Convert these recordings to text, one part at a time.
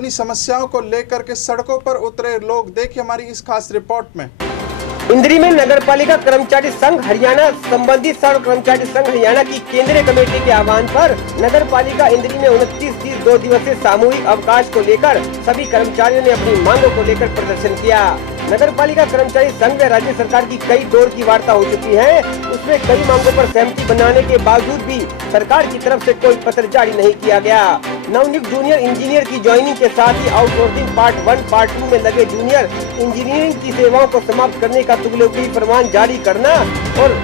अपनी समस्याओं को लेकर के सड़कों पर उतरे लोग। देखिए हमारी इस खास रिपोर्ट में। इंद्री में नगर पालिका कर्मचारी संघ हरियाणा संबंधित सर्व कर्मचारी संघ हरियाणा की केंद्रीय कमेटी के आह्वान पर नगर पालिका इंद्री में 29 2 दिवसीय सामूहिक अवकाश को लेकर सभी कर्मचारियों ने अपनी मांगों को लेकर प्रदर्शन किया। नगर पालिका कर्मचारी संघ में राज्य सरकार की कई दौर की वार्ता हो चुकी है। उसमें कई मांगों पर सहमति बनाने के बावजूद भी सरकार की तरफ से कोई पत्र जारी नहीं किया गया। नवनियुक्त जूनियर इंजीनियर की ज्वाइनिंग के साथ ही आउटसोर्सिंग पार्ट 1 पार्ट 2 में लगे जूनियर इंजीनियरिंग की सेवाओं को समाप्त करने का तुगलकी फरमान जारी करना और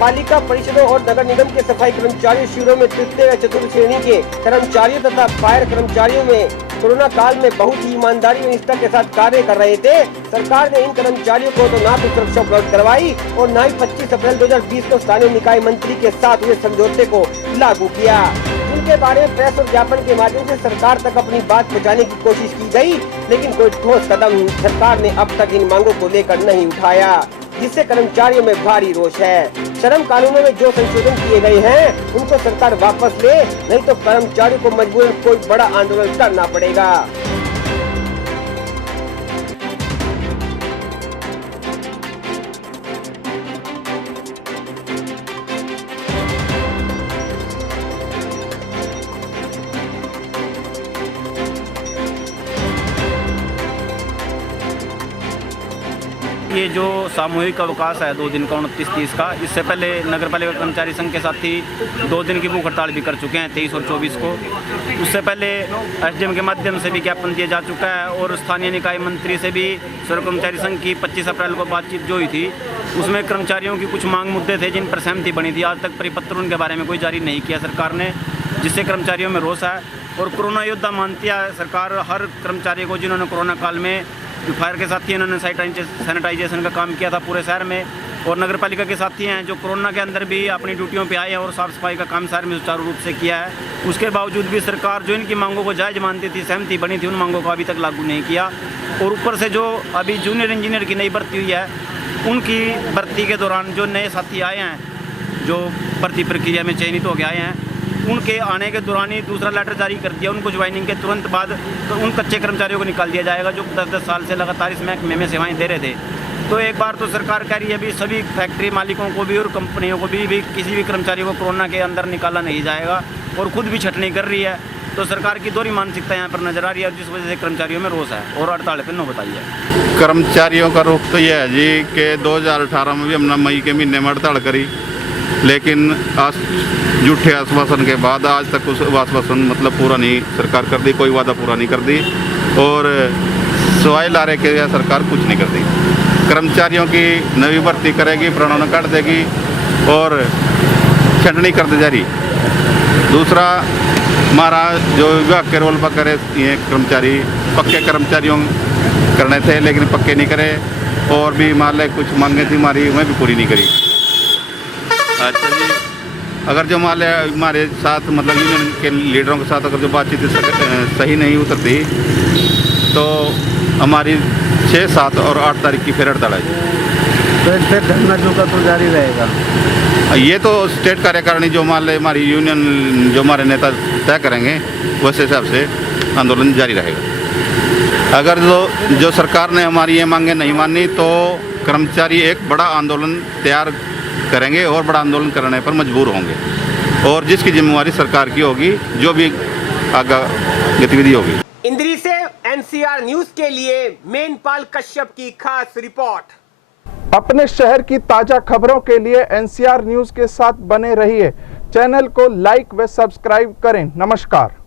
पालिका परिषदों और नगर निगम के सफाई कर्मचारियों शिविरों में तृतीय व चतुर्थ श्रेणी के कर्मचारियों तथा फायर कर्मचारियों में कोरोना काल में बहुत ही ईमानदारी और निष्ठा के साथ कार्य कर रहे थे। सरकार ने इन कर्मचारियों को तो ना तो सुरक्षा उपलब्ध करवाई और न ही 25 अप्रैल 2020 को स्थानीय निकाय मंत्री के साथ हुए समझौते को लागू किया, जिनके बारे में प्रेस और ज्ञापन के माध्यम से सरकार तक अपनी बात पहुंचाने की कोशिश की गई, लेकिन कोई ठोस कदम सरकार ने अब तक इन मांगों को लेकर नहीं उठाया, जिससे कर्मचारियों में भारी रोष है। श्रम कानूनों में जो संशोधन किए गए हैं उनको सरकार वापस ले, नहीं तो कर्मचारियों को मजबूरन कोई बड़ा आंदोलन करना पड़ेगा। ये जो सामूहिक अवकाश है 2 दिन का 29-30 का, इससे पहले नगर पालिका कर्मचारी संघ के साथ ही 2 दिन की भूख हड़ताल भी कर चुके हैं 23 और 24 को। उससे पहले एसडीएम के माध्यम से भी ज्ञापन दिया जा चुका है और स्थानीय निकाय मंत्री से भी सर्व कर्मचारी संघ की 25 अप्रैल को बातचीत जो हुई थी उसमें कर्मचारियों की कुछ मांग मुद्दे थे जिन पर सहमति बनी थी। आज तक परिपत्र उनके बारे में कोई जारी नहीं किया सरकार ने, जिससे कर्मचारियों में रोष है। और कोरोना योद्धा मानती है सरकार हर कर्मचारी को जिन्होंने कोरोना काल में फायर के साथी इन्होंने सैनिटाइजेशन का काम किया था पूरे शहर में, और नगर पालिका के साथी हैं जो कोरोना के अंदर भी अपनी ड्यूटियों पे आए हैं और साफ सफाई का काम शहर में सुचारू रूप से किया है। उसके बावजूद भी सरकार जो इनकी मांगों को जायज़ मानती थी, सहमति बनी थी, उन मांगों को अभी तक लागू नहीं किया। और ऊपर से जो अभी जूनियर इंजीनियर की नई भर्ती हुई है, उनकी भर्ती के दौरान जो नए साथी आए हैं, जो भर्ती प्रक्रिया में चयनित हो गए आए हैं, उनके आने के दौरान ही दूसरा लेटर जारी कर दिया उनको ज्वाइनिंग के तुरंत बाद। तो उन कच्चे कर्मचारियों को निकाल दिया जाएगा जो 10-10 साल से लगातार इस महकमे में सेवाएं दे रहे थे। तो एक बार तो सरकार कह रही है अभी सभी फैक्ट्री मालिकों को भी और कंपनियों को भी किसी भी कर्मचारी को कोरोना के अंदर निकाला नहीं जाएगा, और खुद भी छटनी कर रही है। तो सरकार की दोहरी मानसिकता यहाँ पर नजर आ रही है, जिस वजह से कर्मचारियों में रोष है और हड़ताल पर नौबत आई है। कर्मचारियों का रुख तो यह है जी कि 2018 में भी हमने मई के महीने में हड़ताल करी, लेकिन आज झूठे आश्वासन के बाद आज तक उस आश्वासन मतलब पूरा नहीं सरकार कर दी, कोई वादा पूरा नहीं कर दी, और सवाई लारे के सरकार कुछ नहीं कर दी। कर्मचारियों की नवी भर्ती करेगी, प्रणोन काट देगी और छंटनी कर दी जा रही। दूसरा हमारा जो विभाग के रोल पर करे ये कर्मचारी पक्के कर्मचारियों करने थे, लेकिन पक्के नहीं करे, और भी मान लें कुछ मांगे थी हमारी उन्हें भी पूरी नहीं करी। अच्छा जी, अगर जो मान लें हमारे साथ मतलब यूनियन के लीडरों के साथ अगर जो बातचीत सही नहीं उतरती तो हमारी 6, 7 और 8 तारीख की फिर हड़ताल है। तो फिर धरना जो का तो जारी रहेगा। ये तो स्टेट कार्यकारिणी जो मान लें हमारी यूनियन जो हमारे नेता तय करेंगे वैसे हिसाब से आंदोलन जारी रहेगा। अगर जो सरकार ने हमारी ये मांगे नहीं मानी तो कर्मचारी एक बड़ा आंदोलन तैयार करेंगे और बड़ा आंदोलन करने पर मजबूर होंगे, और जिसकी जिम्मेवारी सरकार की होगी, जो भी आगे गतिविधि होगी। इंद्री से एनसीआर न्यूज के लिए मेनपाल कश्यप की खास रिपोर्ट। अपने शहर की ताजा खबरों के लिए एनसीआर न्यूज के साथ बने रहिए। चैनल को लाइक व सब्सक्राइब करें। नमस्कार।